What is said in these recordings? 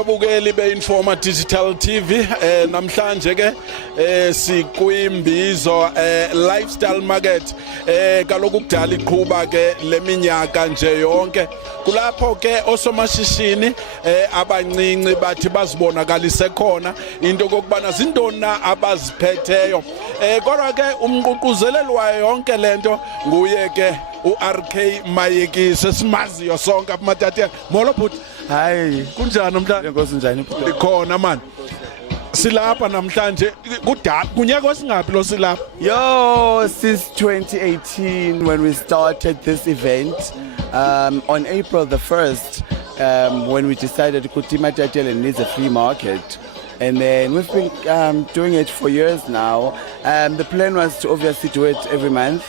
Ababukeli be-Informa Digital TV namhlanje ke sikuyimbizo Lifestyle Market kaloku kudala iqhuba ke leminyaka nje yonke kulapho ke osomashishini abancinci bathi bazibonakalise khona into kokubana zintona abaziphetheyo kodwa ke umququzeleli wayo yonke lento nguye ke uRK Mayekise simaziyo sonke apha Matatiele molo bhuti. Hayi Kunjani namhlanje? Inkosi njani? Likhona man. Silapha namhlanje kudala kunyaka osingaphi lo silapha? Yo, since 2018 when we started this event, on April the 1st, when we decided Matatiele needs a free market. And then we've been doing it for years now. The plan was to obviously do it every month.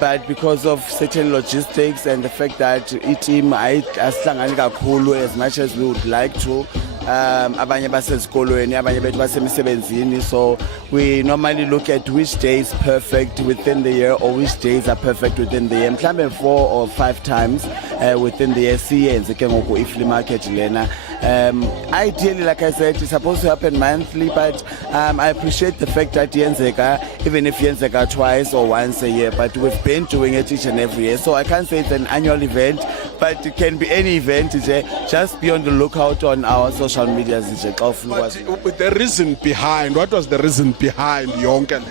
But because of certain logistics and the fact that team asihlangani kakhulu as much as we would like to, abanye basezikolweni abanye bethu basemisebenzini, so we normally look at which days perfect within the year or which days are perfect within the year. Mhlambe 4 or 5 times within the year siyenze ke ngoku i-flea market lena. Ideally, like I said, it's supposed to happen monthly, but I appreciate the fact that yenzeka, even if yenzeka twice or once a year, but we've been doing it each and every year. So I can't say it's an annual event, but it can be any event. Just be on the lookout on our social medias. But the reason behind, what was the reason behind yonke?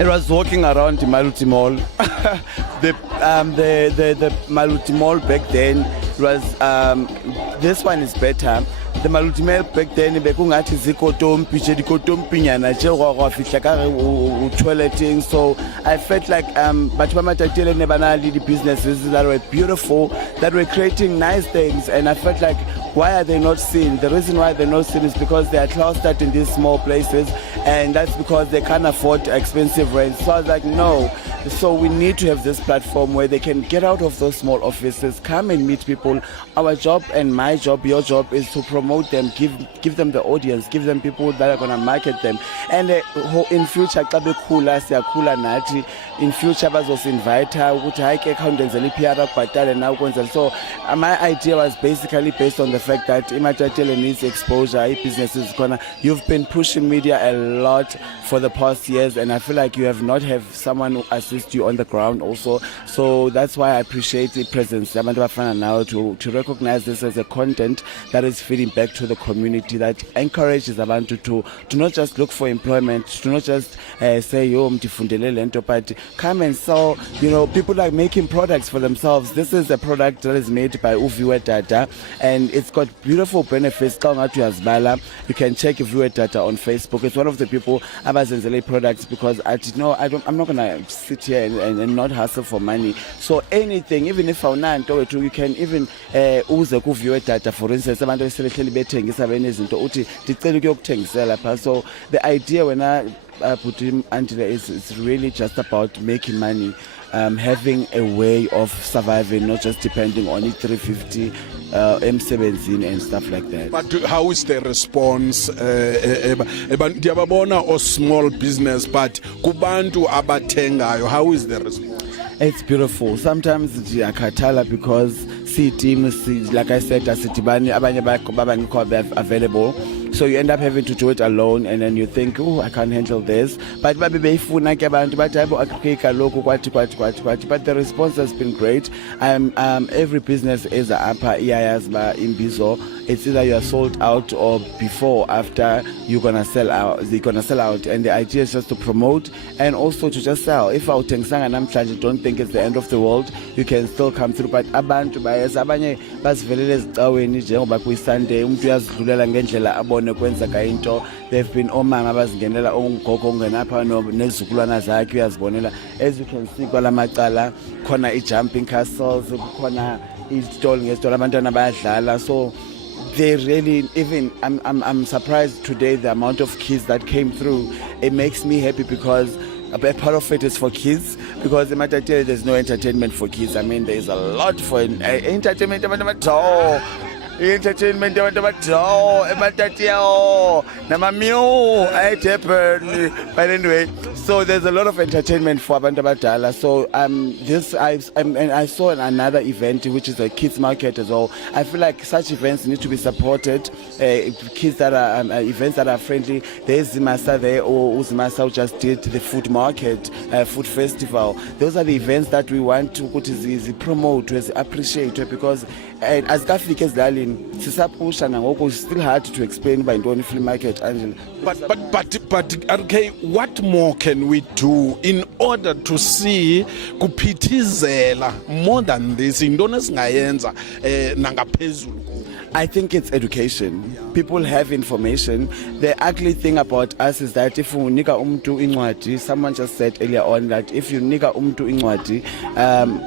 It was walking around the Maluti Mall. the Maluti Mall back then was, this one is better. The Maluti Mall back then, bekungathi zikotompi nje dikotompinyana nje kwafihla kare toileting. So I felt like batho ba Matatiele ne banali the businesses that were beautiful, that were creating nice things, and I felt like, why are they not seen? The reason why they're not seen is because they are clustered in these small places, and that's because they can't afford expensive rents. So I was like, no. So we need to have this platform where they can get out of those small offices, come and meet people. Our job and my job, your job, is to promote them, give them the audience, give them people that are going to market them. And in future, in future, bazos invite her, so my idea was basically based on the fact that Matatiele needs exposure, businesses. You've been pushing media a lot for the past years, and I feel like you have not have someone who assist you on the ground also. So that's why I appreciate the presence now to recognize this as a content that is feeding back to the community, that encourages abantu to not just look for employment, to not just say yo mtifundele lento, but come and sell. People are making products for themselves. This is a product that is made by Uviwe Data, and it's got beautiful benefits. You can check Uviwe Data on Facebook. It's one of the people abazenzele products, because I'm not gonna sit here and not hustle for money. So anything, even if you can even uze kuviwe data, for instance, abantu esebehleli bethengisa benezinto uthi ndicela ukuyokuthengisela lapha. So the idea when I put him until it's really just about making money, having a way of surviving, not just depending on it 350 M17 and stuff like that. But how is the response? Ndiyababona o small business, but kubantu abathengayo, how is the response? It's beautiful. Sometimes ndiyakhathala because team, like I said, asitibani abanye babangikho available. So you end up having to do it alone, and then you think, oh, I can't handle this. But but the response has been great. Every business is a upper Imbizo. It's either you are sold out or before, after you're gonna sell out. And the idea is just to promote and also to just sell. If I don't think it's the end of the world, you can still come through. But abantu buyers abanye basivelele ezicaweni njengoba kuyiSunday umuntu uyazidlulela ngendlela abone kwenzeka into. They've been omama abazingenela ongogo ongenapha nezizukulwana zakhe uyazibonela. As you can see kwalamacala khona i-jumping castles, khona i-stall nge-stall abantwana bayadlala. So they really, even I'm surprised today the amount of kids that came through. It makes me happy because a part of it is for kids, because in Matatiele there's no entertainment for kids. I mean, there's a lot for entertainment. entertainment yabantu abadala eMatatiele namamyo ayethappen. But anyway, so there's a lot of entertainment for abantu abadala. So I saw another event which is a kids market as well. I feel like such events need to be supported. Kids that are events that are friendly. There's Zimasa there, or Uzimasa who just did the food market, food festival. Those are the events that we want to promote, to appreciate, because as Catholic as darling, sisapusha nangoku it's still hard to explain by Ndoni Flea Market, Angela. But okay, what more can we do in order to see kuphithizela more than this? Indona singayenza nangaphezulu. I think it's education. People have information. The ugly thing about us is that if you nika umtu incwadi, someone just said earlier on that if you nika umtu incwadi,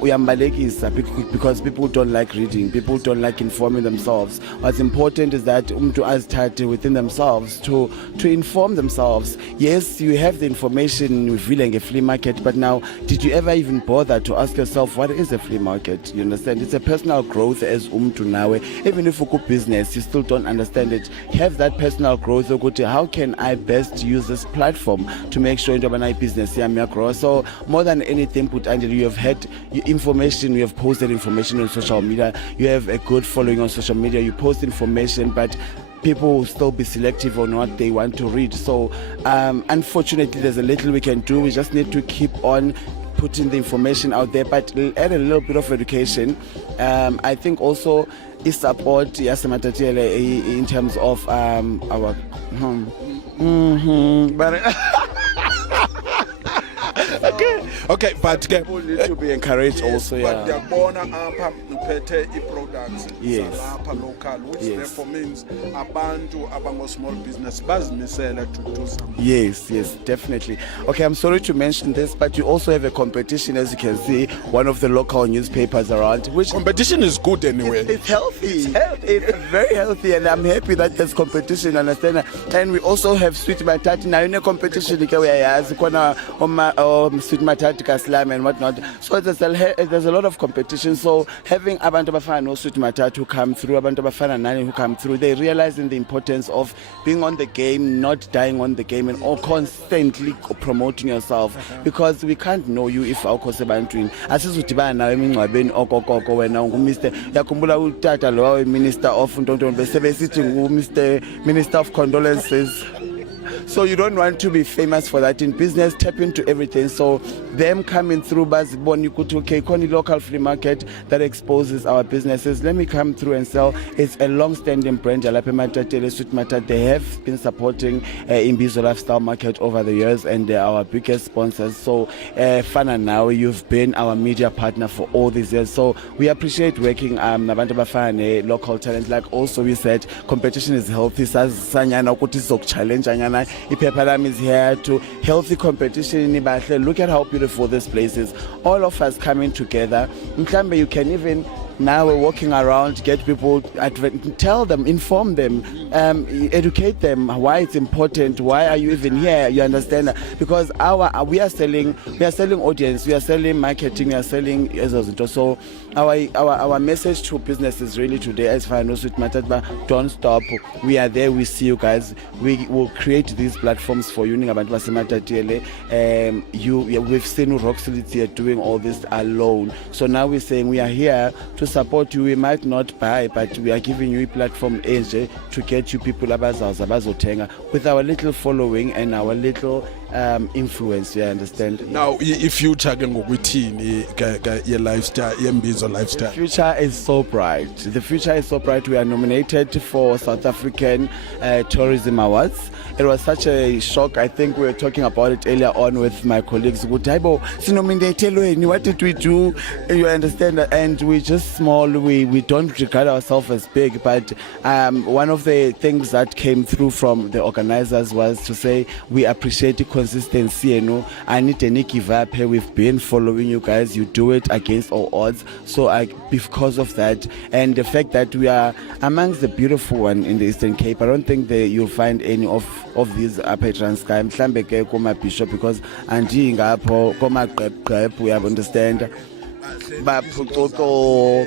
uyambalekisa because people don't like reading. People don't like informing themselves. What's important is that umtu azithathe within themselves to inform themselves. Yes, you have the information revealing a flea market, but now, did you ever even bother to ask yourself what is a flea market? You understand? It's a personal growth as umtu nawe. Even if you business, you still don't understand it. Have that personal growth. How can I best use this platform to make sure my business grow? So more than anything, put Angela, you have had information. You have posted information on social media. You have a good following on social media. You post information, but people will still be selective on what they want to read. So unfortunately, there's a little we can do. We just need to keep on putting the information out there, but add a little bit of education. I think also is support Matatiele in terms of our but okay, but people need to be encouraged also. But yabona apha uphethe i-products Yes. zalapha local, which Yes. therefore means abantu abango small business bazimisele to do something. Yes, definitely. Okay, I'm sorry to mention this, but you also have a competition, as you can see, one of the local newspapers around, which Competition is good anyway. it's healthy. It's very healthy, and I'm happy that there's competition, understand? And we also have Sweet Matati. Now, in a competition, Sweet Matati, Kaslam, and whatnot. So there's a lot of competition. So having Abantu Bafana no Sweet Matati who come through, Abantu Bafana Nani who come through, they realizing the importance of being on the game, not dying on the game, and all constantly promoting yourself. Because we can't know you if our Kosebantwin. Asizudibana nawe emingcwabeni okokoko wena unguMr. Yakhumbula utata lo Minister of Mr. Minister of Condolences. So you don't want to be famous for that in business. Tap into everything. So them coming through Bazibon, you could okay, Koni local flea market that exposes our businesses. Let me come through and sell. It's a long-standing brand. Matatiele, Sweet Matatiele. They have been supporting Imbizo Lifestyle Market over the years, and they're our biggest sponsors. So Fana now, you've been our media partner for all these years. So we appreciate working Nabantu Bafana local talent. Like also we said, competition is healthy. Sanyana ukuthi challenge anyana. Ipepalam is here to healthy competition in Ibahle. Look at how beautiful this place is. All of us coming together. Mklambe, you can even now we're walking around, get people, tell them, inform them, educate them why it's important, why are you even here, you understand? Because we are selling audience, we are selling marketing, we are selling ezozinto. So our message to businesses really today, as far as it matters, but don't stop. We are there, we see you guys. We will create these platforms for you. Matatiele. We've seen Roxley here doing all this alone. So now we're saying we are here to support you. We might not buy, but we are giving you a platform to get you people abazotenga with our little following and our little influence. You understand? Now, if future ke ngokuthini ye lifestyle, Imbizo Lifestyle. The future is so bright. The future is so bright. We are nominated for South African Tourism Awards. It was such a shock. I think we were talking about it earlier on with my colleagues. What did we do? You understand? And we're just small. We don't regard ourselves as big. But one of the things that came through from the organizers was to say we appreciate the consistency. I need to give up. We've been following you guys. You do it against all odds. So because of that, and the fact that we are amongst the beautiful one in the Eastern Cape, I don't think that you'll find any of these up at Transkei. Mhlambe ke koma Bishop, because andi ngapho koma we have understand. baphucuko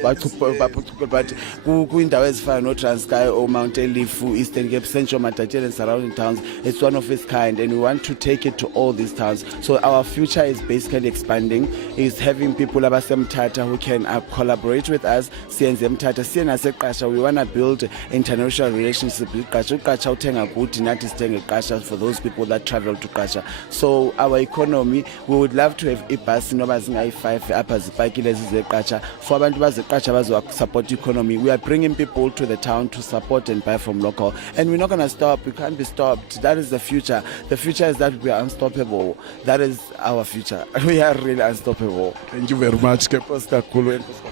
but kwiindawo ezifana no-Transkei or Mount Elifu, Eastern Cape, Central, Matatiele and surrounding towns, it's one of its kind, and we want to take it to all these towns. So our future is basically expanding, is having people abasemthatha who can collaborate with us. Siyenze eMthatha, siye naseQasha. We want to build international relationships with Qasha. uQasha uthenga kuthi nathi sithenge eQasha for those people that travel to Qasha. So our economy, we would love to have ibhasi noba zingayi-5 apha zipakile zizeQasha for abantu bazeQasha bazo support economy. We are bringing people to the town to support and buy from local, and we're not going to stop. We can't be stopped. That is the future. The future is that we are unstoppable. That is our future. We are really unstoppable. Thank you very much.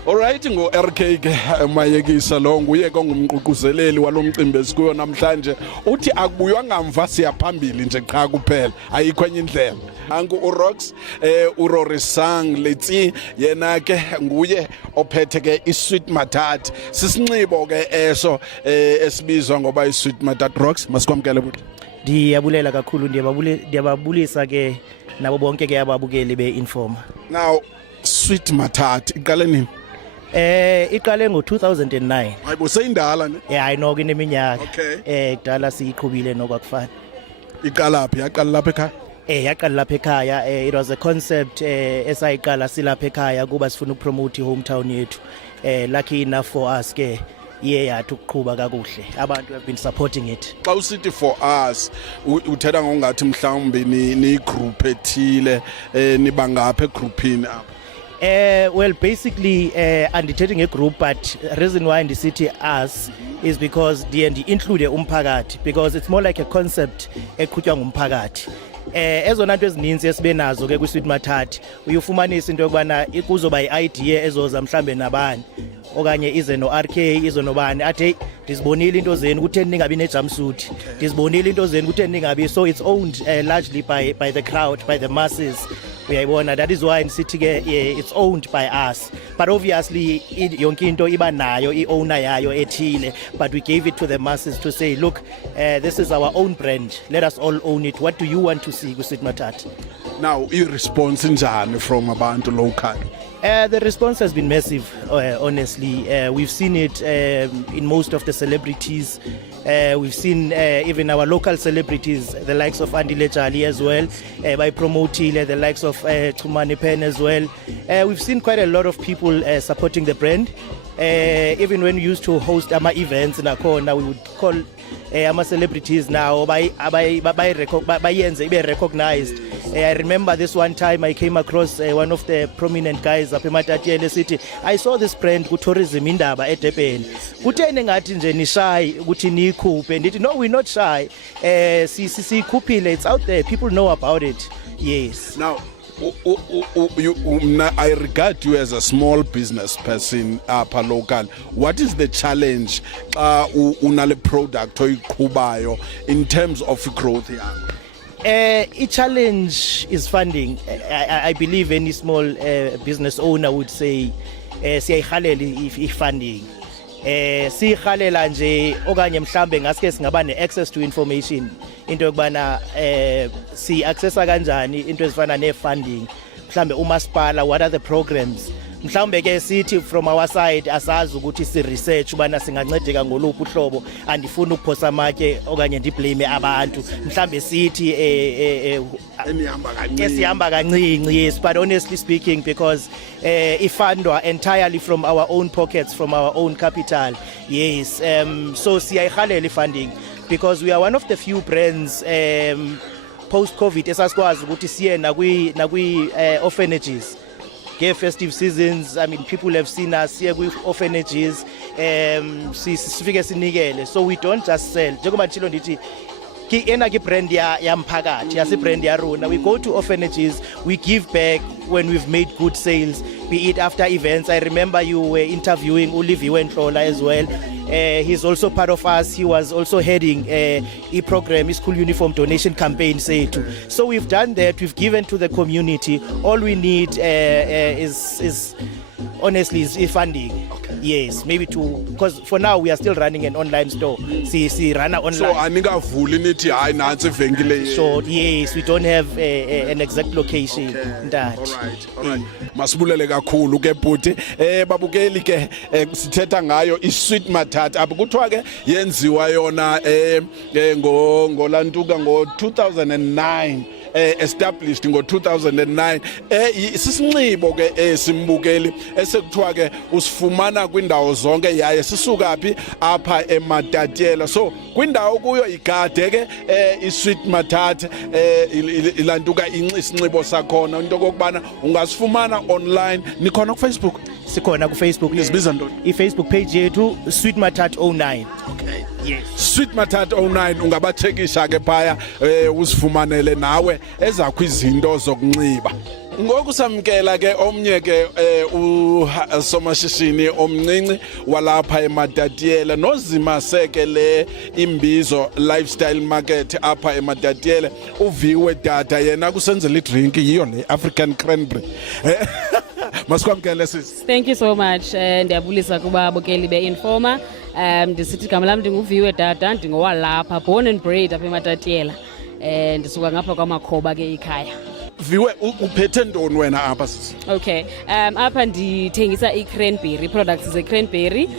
Alright, ngo-RK ke Mayekisa lo nguye kongumququzeleli walomcimbi esikuyo namhlanje. Uthi akubuywa ngamva siyaphambili nje qha kuphela. Ayikho enye indlela. Angu uRox uRorisang Letsi yena ke nguye ophethe ke iSweet Matati. Sisinxibo ke eso esibizwa ngoba iSweet Matati. Rox, masikwamkele futhi. Ndiyabulela kakhulu, ndiyababulisa ke nabo bonke ke ababukeli be-Informa. Now Sweet Matati iqale nini? Iqale ngo-2009. Hayibo seyindala ne? Hayi noko ineminyaka. Okay. Kudala siyiqhubile nokwakufana. Iqala phi? Yaqala lapha ekhaya? Yaqala lapha ekhaya. It was a concept esayiqala silapha ekhaya kuba sifuna ukupromote i-hometown yethu. Lucky enough for us ke yathi ukuqhuba kakuhle. Abantu have been supporting it. Xa usithi for us uthetha ngongathi mhlawumbe ni group ethile niba ngapha egroupini apha. Well, basically, andithethe ngegroup, but reason why ndisithi us is because the include umphakathi, because it's more like a concept eqhutywa ngumphakathi. Ezona nto ezininzi esibe nazo ke kwiSweet Matati uyofumanisa into yokubana kuzoba i-idea ezoza mhlambe nabani okanye ize no-RK ize nobani athi ndizibonile into zenu kutheni ningabi ne-jumpsuit, ndizibonile into zenu kutheni ningabi. So it's owned largely by the crowd, by the masses. Uyayibona, that is why ndisithi ke it's owned by us, but obviously yonke into iba nayo i-owner yayo ethile, but we gave it to the masses to say, look, this is our own brand, let us all own it. What do you want to see kwiSweet Matati? Now i-response njani from abantu local? The response has been massive, honestly. We've seen it in most of the celebrities. We've seen even our local celebrities, the likes of Andile Jali as well, by Promotile, the likes of Tumani Pen as well. We've seen quite a lot of people supporting the brand. Even when we used to host our events in Akona, we would call our celebrities now by recognized. I remember this one time I came across one of the prominent guys up in Matatiele City. I saw this brand ku tourism indaba eDurban. Kutheni ngathi nje ni shy ukuthi niyikhuphe. Ndithi no, we're not shy. Sikhuphile, it's out there, people know about it. Yes. Now I regard you as a small business person apha local. What is the challenge unale product oyiqhubayo in terms of growth yakho? A challenge is funding. I believe any small business owner would say siyayihalela i-funding. Siyihalela nje okanye mhlambe ngaske singaba ne-access to information into yokubana si-accessa kanjani into ezifana ne-funding. Mhlambe umasipala, what are the programs? Mhlawumbe ke sithi from our side asazi ukuthi si-research ubana singancedeka ngoluphi uhlobo, andifuna ukuphosa amatye okanye ndiblame abantu. Mhlawumbe sithi esihamba kancinci, yes, but honestly speaking, because ifundwa entirely from our own pockets, from our own capital, yes. So siyayihalela i-funding because we are one of the few brands post-COVID esasikwazi ukuthi siye nakwi-orphanages. Festive seasons, I mean, people have seen us here with orphanages. Sifike sinikele, so we don't just sell. Njengoba nditshilo ndithi ena ke brand yamphakathi, yasi brand yarona. We go to orphanages, we give back when we've made good sales, be it after events. I remember you were interviewing Olivi Wentlola as well. He's also part of us. He was also heading a program, school uniform donation campaign, say too. So we've done that. We've given to the community. All we need is honestly funding. Okay. Yes, maybe to, because for now we are still running an online store. See, run online. So anikavuli nithi hayi nansi ivenkile yenu. So yes, we don't have an exact location. That. All right. Masibulele kakhulu ke bhuti. Babukeli ke sithetha ngayo i-sweet matata. Kuthiwa ke yenziwa yona ngolantuka ngo-2009. Established ngo 2009 sisinxibo ke simbukeli esekuthiwa ke usifumana kwindawo zonke yaye sisuka phi apha eMatatiele. So kwindawo kuyo igade ke i-sweet matata ilantuka isinxibo sakhona into kokubana ungasifumana online. Nikhona ku Facebook? Sikhona ku Facebook. Isibiza ntoni? I-Facebook page yethu Sweet Matata 09. Okay. Yes. Sweet Matata 09 ungabathekisha ke phaya usifumanele nawe ezakho izinto zokunxiba. Ngoku samkela ke omnye ke usomashishini omncinci walapha eMatatiele nozimase le Imbizo Lifestyle Market apha eMatatiele uviwe data yena kusenzela idrink yiyo le African cranberry. Masikwamkele sis. Thank you so much. Ndiyabulisa kuba bukeli be-Informa. Ndisithi igama lam ndinguviwe data ndingowalapha, born and bred apha eMatatiele. Ndisuka ngapha kwamakhoba ke ikhaya. Viwe uphethe ntoni wena apha sis? Okay. Apha ndithengisa i-cranberry, products ze-cranberry.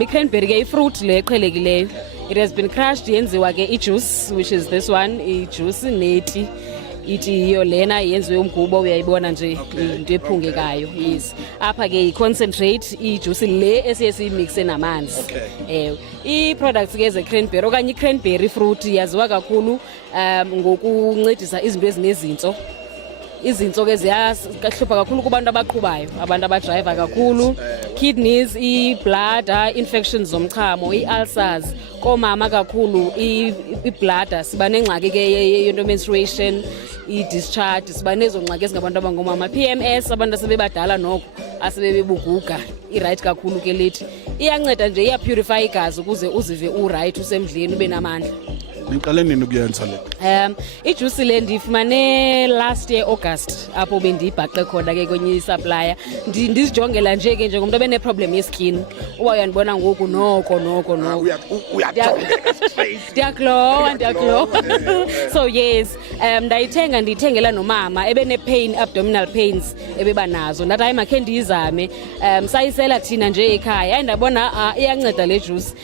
I-cranberry ke i-fruit le eqhelekileyo. It has been crushed yenziwa ke i-juice, which is this one, i-juice neti. Ithi yiyo lena yenziwe umgubo uyayibona nje into ephungekayo. Yes. Apha ke i-concentrate i-juice le esiye siyimixe namanzi. I-products ke ze-cranberry okanye i-cranberry fruit yaziwa kakhulu ngokuncedisa izinto ezinezintso. Izintso ke ziyahlupha kakhulu kubantu abaqhubayo, abantu abadrayiva kakhulu, kidneys, i-bladder, infections zomchamo, i-ulcers, komama kakhulu, i-bladder, siba nengxaki ke yento menstruation, i-discharge, siba nezo ngxaki ezingabantu abangomama, PMS, abantu asebebadala noko, asebebuguga, i-right kakhulu ke lethi. Iyanceda nje, iyapurify igazi ukuze uzive u-right usemdleni ube namandla. Niqale nini ukuyenza le? Ijuice le ndifumane last year August apho bendiyibhaqe khona ke kwenye supplier. Ndizijongela nje ke njengomuntu obene problem yeskin. Uba uyandibona ngoku noko. Ndiyaglow. So yes, ndiyithengela nomama ebene pain, abdominal pains ebeba nazo. Ndathi hayi makhe ndiyizame. Sayisela thina nje ekhaya. Ndabona iyanceda le juice.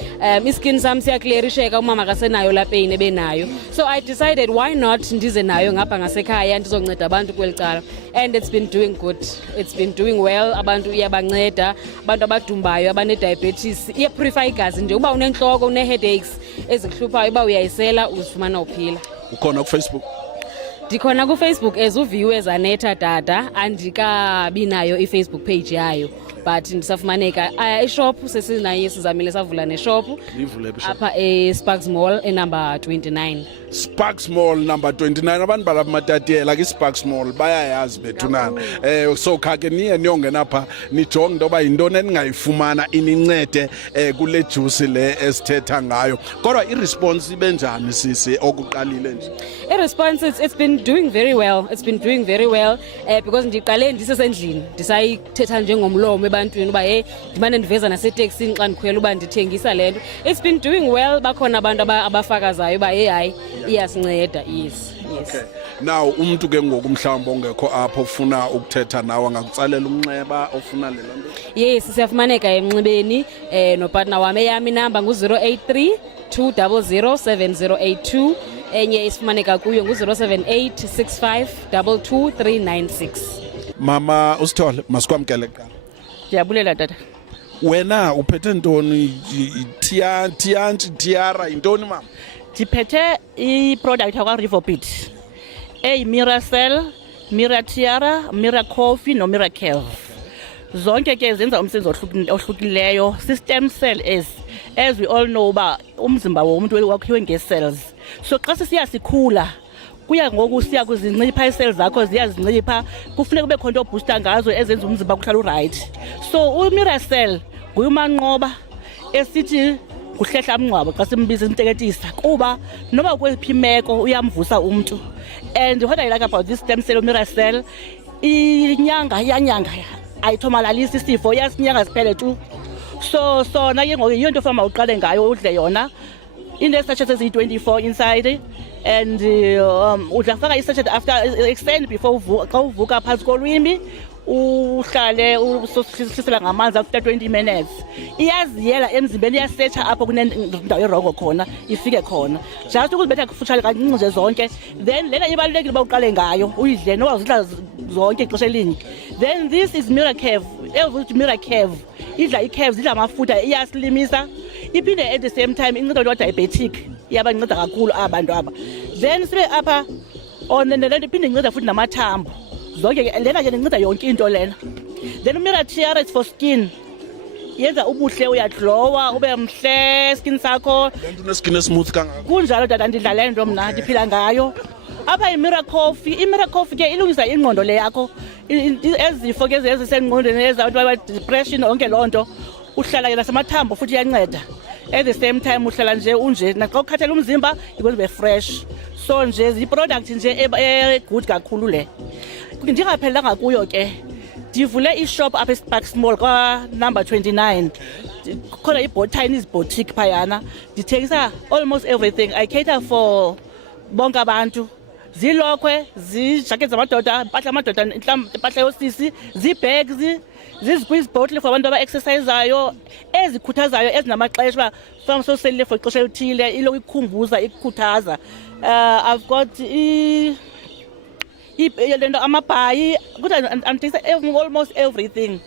Iskin sam siyaclearisheka umama kasenayo la pain ebenayo. So I decided why not ndize nayo ngapha ngasekhaya ndizonceda abantu kwelicala, and it's been doing good. It's been doing well. Abantu iyabanceda, abantu abadumbayo, abane diabetes, iyapurify igazi nje. Uba unenhloko, une headaches ezikuhluphayo, uba uyayisela uzifumana uphila. Ukhona ku Facebook? Ndikhona ku Facebook ezuviwe Zaneta Dada, andikabi nayo i-Facebook page yayo. But ndisafumaneka ishop sesinayo sizamile savula neshop apha eSparks Mall enumber 29. Sparks Mall number 29 abantu balapha Matatiele ke Sparks Mall bayayazi bethunana. So khake niye niyongena pha nijonge ndoba yintoni eningayifumana inincede kule juice le esithetha ngayo. Kodwa i-response ibe njani sisi okuqalile nje? I-response it's been doing very well. It's been doing very well because ndiqale ndisesendlini ndisayithetha njengomlomo ebantwini uba ndimane ndiveza naseteksini xa ndikhwela uba ndithengisa lento. It's been doing well. Bakhona abantu abafakazayo uba hayi iyasinceda. Yes. Okay. Now umuntu ke ngoku mhlawumbe ongekho apho ufuna ukuthetha nawe angakutsalela umnxeba ofuna le nto? Yes, siyafumaneka emnxebeni nopartner wami. Eyami number ngu-083 200 7082. Enye isifumaneka kuyo ngu-078 65 22 396. Mama Usithole, masikwamkele kuqala. Ndiyabulela tata. Wena uphethe ntoni? Tiara intoni mama? Ndiphethe i-product yakwa Rivopit. Miracell, Miratiara, Miracoffee no Miracle. Zonke ke zenza umsebenzi ohlukileyo. System cell as we all know ba umzimba womuntu wakhiwe nge-cells. So xa sikhula kuya ngoku siya kuzincipha i-cells zakho ziyazincipha, kufuneka kube khona into obooster ngazo ezenza umzimba kuhlala u-right. So uMiracell ngumanqoba esithi kuhlehla amngcwabo xa simbiza simteketisa kuba noba kwephi imeko uyamvusa umuntu. And what I like about this stem cell Miracell, inyanga ayithomalalisi isifo, yasinyanga siphele tu. So sona ke ngoku yinto fama uqale ngayo udle yona. Ine-sachet eziyi-24 inside and udlafaka i-sachet after extend before xa uvuka phansi kolwimi uhlale usihlisela ngamanzi after 20 minutes. Iyaziyela emzimbeni iyasetsha apho kunendawo erongo khona ifike khona. Just ukuzibetha kufutshane kancinci nje zonke. Then lena ibalulekile uba uqale ngayo uyidle noba uzidla zonke ixesha elinye. Then this is Mirakev. Evuthi Mirakev. Idla i-calves, idla amafutha iyasilimisa. Iphinde at the same time inceda lo diabetic iyabanceda kakhulu abantu aba. Then sibe apha lento iphinde inceda futhi namathambo zonke ke lena ke inceda yonke into lena. Then Matatiele is for skin yenza ubuhle uyaglowa ube mhle skin sakho lento uneskin smooth kangaka kunjalo tata ndidla le nto mna ndiphila ngayo. Apha i-Miracoffee ke ilungisa ingqondo le yakho ezifo ke ezisengqondweni ezabantu depression onke loo nto uhlala ke nasemathambo futhi iyanceda. At the same time uhlala nje unje naxa ukhathela umzimba ikwenza ube fresh. So nje ziyi-product nje good kakhulu le. Ndingaphelanga kuyo ke ndivule ishop apha eSparks Mall number 29. Khona Chinese boutique phayana ndithengisa almost everything. I cater for bonke abantu. Zilokhwe, zijacket zamadoda, impahla amadoda, impahla yosisi, zibags, zizigwiz bottle for abantu aba-exerciseayo, ezikhuthazayo ezinamaxesha uba from soselile for ixesha elithile ilo ikhumbuza ikukhuthaza. I've got lento amabhayi kodwa andithengisa almost everything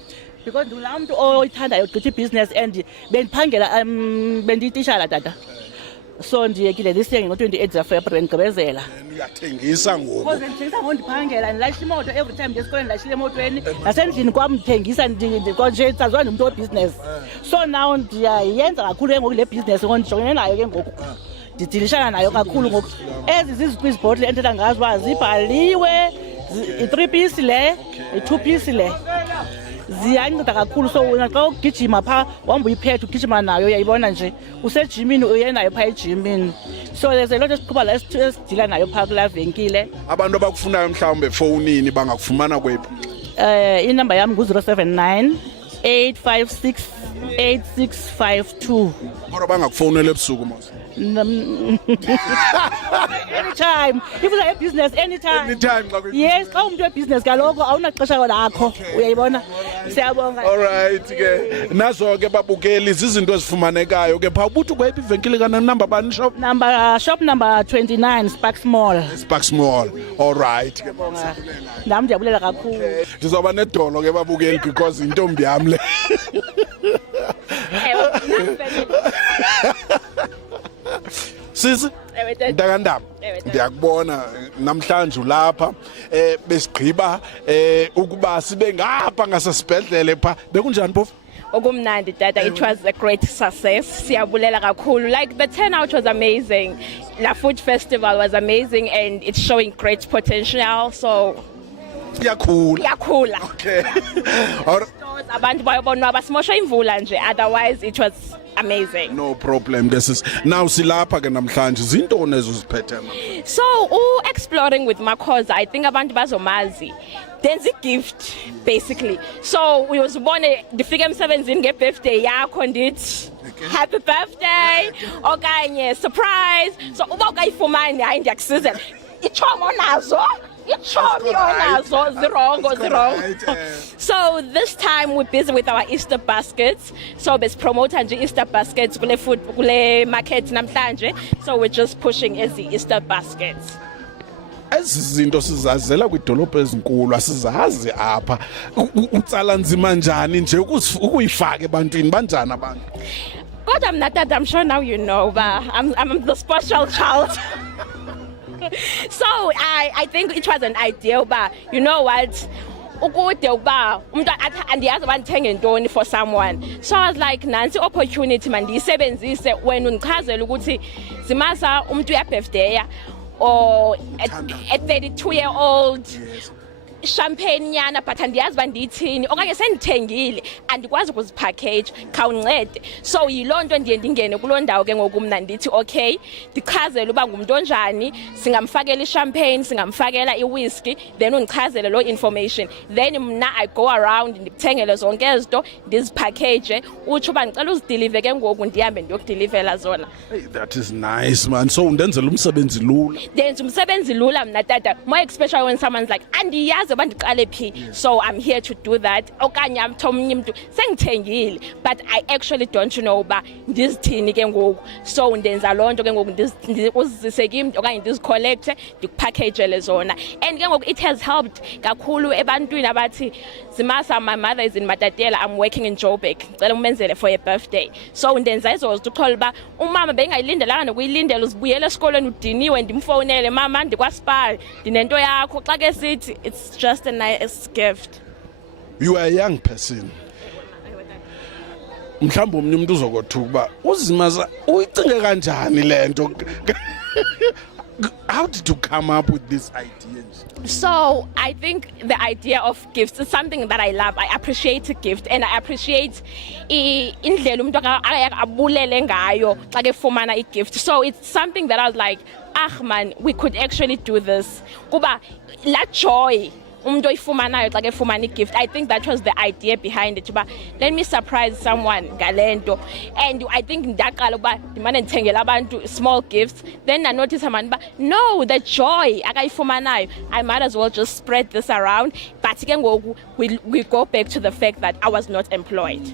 because ndulaa mntu oyithandayo gqithi ibhizinesi and bendiphangela bendiyititshala tata. So ndiyekile this year ngo-28 February ndigqibezela. Uyathengisa ngoku. Because ndithengisa ngondiphangela ndilahla imoto every time ndiyesikoleni ndilashile emotweni nasendlini kwam ndithengisa nje ndisaziwa ndimntu webhizinesi. So now ndiyayenza kakhulu ke ngoku le bhizinesi ndijongene nayo ke ngoku ndidilishana nayo kakhulu ngoku. Ezi zizikwiz bottle endithetha ngazo uba zibhaliwe i-3 piece le i-2 piece le ziyanceda kakhulu. So wena xa ugijima phaa wahamba uyiphethe ugijima nayo uyayibona nje usejimini uye nayo phaa ejimini. So there's a lot esiqhuba la esidila nayo phaa kulaa venkile. Abantu abakufunayo mhlawumbe efowunini bangakufumana kwephi? Inamba yam ngu-079 856 8652. Kodwa bangakufowunela ebusuku mos. Anytime. If it's a business, anytime. Anytime. Yes, xa umuntu webusiness kaloku awunaxesha lakho uyayibona. Siyabonga. Alright ke. Nazo ke babukeli izinto ezifumanekayo ke pha ubuthi kwephi ivenkile kana number bani shop? Shop number 29 Sparks Mall. Sparks Mall. Alright ke. Nami ndiyabulela kakhulu. Ndizoba nedolo ke babukeli because intombi yami le. Sisi ndakandaba ndiyakubona namhlanje ulapha besigqiba ukuba sibe ngapha ngasesibhedlele pha bekunjani phofu? Okumnandi tata, it was a great success. Siyabulela kakhulu. Like the turnout was amazing. La food festival was amazing and it's showing great potential. So Yakhula. Okay. Abantu bayobona basimosha imvula nje, otherwise it was amazing. No problem. This is now silapha ke namhlanje zintoni ezoziphethe mama. So exploring with Makhoza, I think abantu bazomazi. There's a gift basically. So we was born ndifike emsebenzini ngebirthday yakho ndithi happy birthday okanye surprise. So uba ukayifumani hayi ndiyakusizela. Ichomo nazo. So this time we're busy with our Easter baskets. So let's promote Easter baskets kule food kule market namhlanje. So we're just pushing as the Easter baskets. Ezi zinto sizazela kwidolophu ezinkulu asizazi apha utsala nzima njani nje ukuyifaka ebantwini banjani abantu. God, I'm sure now you know, but I'm the special child. So I think it was an idea, but you know what? Ukude uba umuntu andiyazi bandithenge ntoni for someone. So I was like nansi opportunity mandiyisebenzise wena undichazela ukuthi simasa umuntu uya birthday or a 32-year-old champagne nyana but andiyazi uba ndiyithini okanye sendithengile andikwazi ukuzipackage khawuncede. So yiloo nto ndiye ndingene kuloo ndawo ke ngoku mna ndithi okay ndichazele uba ngumntu onjani, singamfakela ichampagne, singamfakela iwhisky, then undichazele loo information, then mna I go around ndikuthengele zonke ezinto ndizipackage, utsho uba ndicela uzidilive ke ngoku ndihambe ndiyokudilivela zona. Hey, that is nice man. So undenzela umsebenzi lula. Ndenza umsebenzi lula mna tata, more especially when someone's like andiyazi uba ndiqale phi, so I'm here to do that. Okanye amthe omnye umntu sengithengile but I actually don't know uba ndizithini ke ngoku, so ndenza loo nto ke ngoku uzise kimi okanye ndizicollecte ndikupackagele zona. And ke ngoku it has helped kakhulu ebantwini abathi Zimasa, my mother is in Matatiele, I'm working in Joburg, ngicela umenzele for a birthday. So ndenza ezo zinto uxola uba umama bengayilindelanga nokuyilindela uzibuyele esikolweni udiniwe ndimfowunele mama ndikwaSpar ndinento yakho xa ke sithi it's just a nice gift. You are a young person. Mhlawumbe omnye umuntu uzokothuka uba uZimasa uyicinge kanjani lento. How did you come up with this idea? So I think the idea of gifts is something that I love. I appreciate a gift and I appreciate indlela umuntu abulele ngayo xa kefumana igift. So it's something that I was like, man, we could actually do this. Kuba la joy umuntu oyifumanayo xa kefumana igift. I think that was the idea behind it. But let me surprise someone ngalento. And I think ndaqala ukuba ndimane ndithengela abantu small gifts. Then I notice man, but no, the joy akayifumanayo, I might as well just spread this around. But ke ngoku we go back to the fact that I was not employed.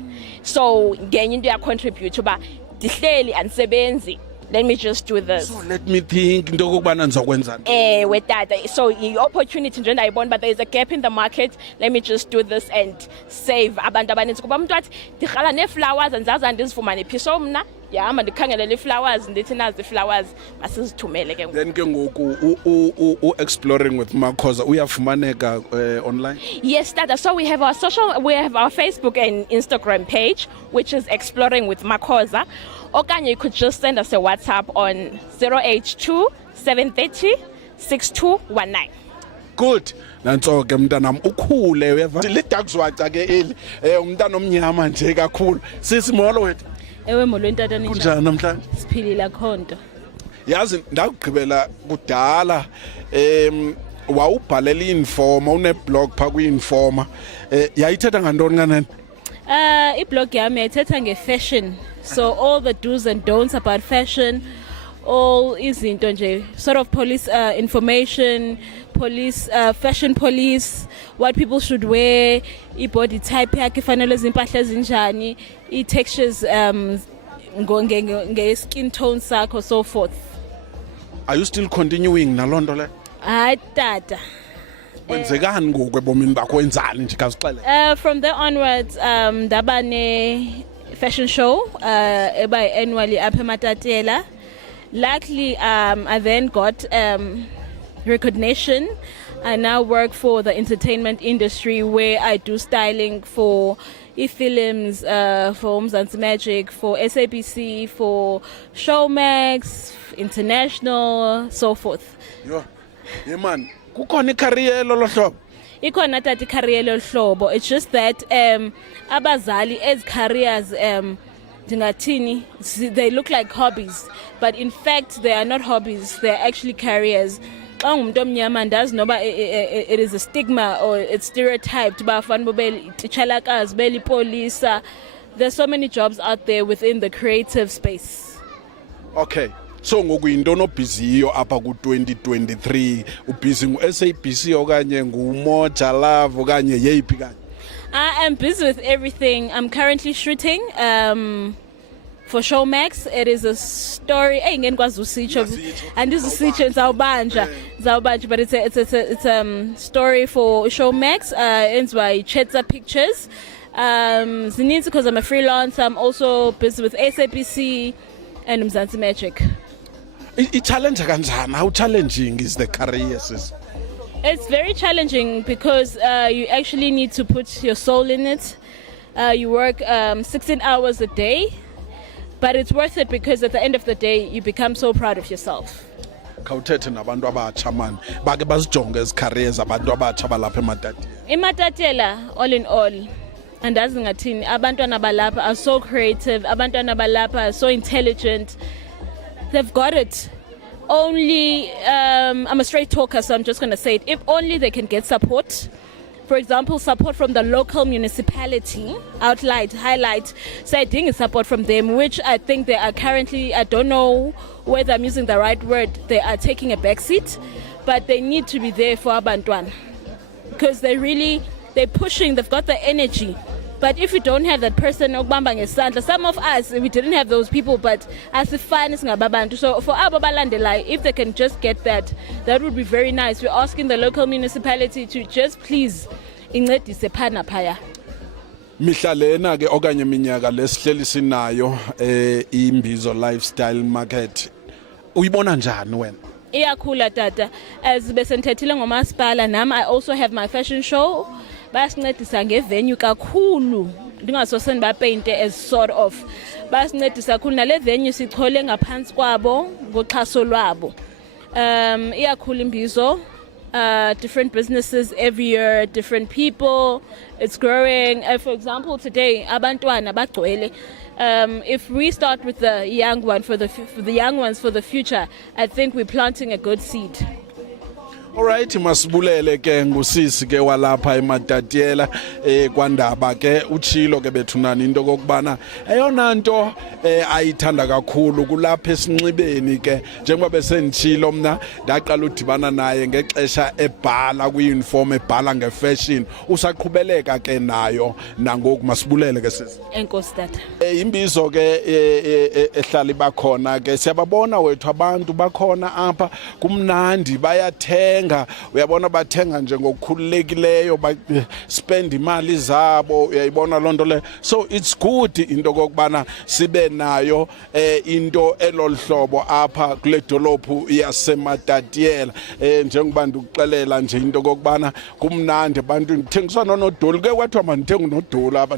So ngenye into yacontribute uba ndihleli andisebenzi. Let me just do this. So let me think into kokubana ndizokwenzani. With that, so the opportunity nje ndayibona, but there is a gap in the market. Let me just do this and save abantu abaninzi kuba umuntu wathi ndirhala neeflowers andizazi andizifumane phi. So mna yahamba ndikhangelela iiflowers ndithi nazi iiflowers masizithumele ke ngoku. Then ke ngoku exploring with Makhoza uyafumaneka online? Yes, Tata. So we have our Facebook and Instagram page, which is Exploring with Makhoza. Okanye you could just send us a WhatsApp on 082 730 6219. Good. Nanso ke mntanam ukhule uyeva. Lidakuzwaca ke eli umntana omnyama nje kakhulu. Sisi molo wethu. Ewe molweni tata ninjani? Kunjani namhlanje? Siphilile khonto. Yazi ndakugqibela kudala wawubhalela iinforma une-blog pha kwi-informa yayithetha ngantoni kanene? I-blog yami yayithetha nge-fashion, so all the do's and don'ts about fashion, all izinto nje, sort of police information, police fashion police, what people should wear, i-body type yakhe fanele izimpahla ezinjani, i-textures nge-skin tone sakho, so forth. Are you still continuing naloo nto le? Hayi tata. Kwenzekani ngoku ebomini bakho wenzani nje kasixele? From there onwards ndaba ne fashion show eba annually apha eMatatiele. Luckily I then got recognition. I now work for the entertainment industry where I do styling for films, for Mzansi Magic, for SABC, for Showmax, International, so forth. Yeah man, kukhona icareer lo hlobo? Ikhona tata icareer lo hlobo. It's just that abazali as careers ndingathini, they look like hobbies, but in fact they are not hobbies, they are actually careers. Xa ngumuntu omnyama ndazi noba it is a stigma or it's stereotyped uba fanele ube titshalakazi belipolisa. There's so many jobs out there within the creative space. Okay. So ngoku yintoni obhiziyo apha ku-2023? Ubhizi ngu-SABC okanye nguMoja Love okanye yeyiphi kanye? I am busy with everything. I'm currently shooting for Showmax. It is a story. Ngikwazi usitsho andizusitsho zawubanja, but it's a story for Showmax. Enziwa iChetsa Pictures. Zininzi because I'm a freelancer. I'm also busy with SABC and Mzansi Magic. I-challenge kanjani? How challenging is the career, sis? It's very challenging because you actually need to put your soul in it. You work 16 hours a day, but it's worth it because at the end of the day, you become so proud of yourself. khawuthethe nabantu abatsha mani bake bazijonge careers abantu abatsha balapha eMatatiele. Matatiele, all in all, andazi ngathini, abantwana balapha are so creative, abantwana balapha are so intelligent. They've got it. Only, I'm a straight talker, so I'm just going to say it. If only they can get support, for example, support from the local municipality, highlight, saying support from them, which I think they are currently, I don't know whether I'm using the right word, they are taking a backseat, but they need to be there for Abantwan. Because they're pushing, they've got the energy. But if you don't have that person, some of us, we didn't have those people, but as the fan is ngababantu. So for Ababalandela, if they can just get that, that would be very nice. We're asking the local municipality to just please incedise phana phaya. Mihla lena ke okanye minyaka lesihleli sinayo Imbizo Lifestyle Market. Uyibona njani wena? Iyakhula tata. As besentethile ngomasipala, nami I also have my fashion show. Basincedisa ngevenue kakhulu. Ndingasose ndibapainte as sort of. Basincedisa kakhulu nale venue sichole ngaphansi kwabo ngoxhaso lwabo. Iyakhula Imbizo. Different businesses every year, different people. It's growing. For example, today abantwana bagcwele. If we start with the young one for the young ones for the future, I think we're planting a good seed. Alright, masibulele ke ngusisi ke walapha eMatatiele kwandaba ke uchilo ke bethunana into kokubana eyona nto ayithanda kakhulu kulapha esinxibeni ke njengoba besenditshilo mna ndaqala udibana naye ngexesha ebhala kwiuniform ebhala ngefashion usaqhubeleka ke nayo nangoku masibulele ke sisi. Enkosi tata. Imbizo ke ehlali bakhona ke siyababona wethu abantu bakhona apha kumnandi bayathenga uyabona bathenga nje ngokukhululekileyo ba spend imali zabo uyayibona lonto le so it's good into kokubana sibe nayo into elolhlobo apha kule dolophu yaseMatatiele njengoba ndikuxelela nje into kokubana kumnandi abantu thengiswa nonodoli ke kwathiwa mandithenga unodoli apha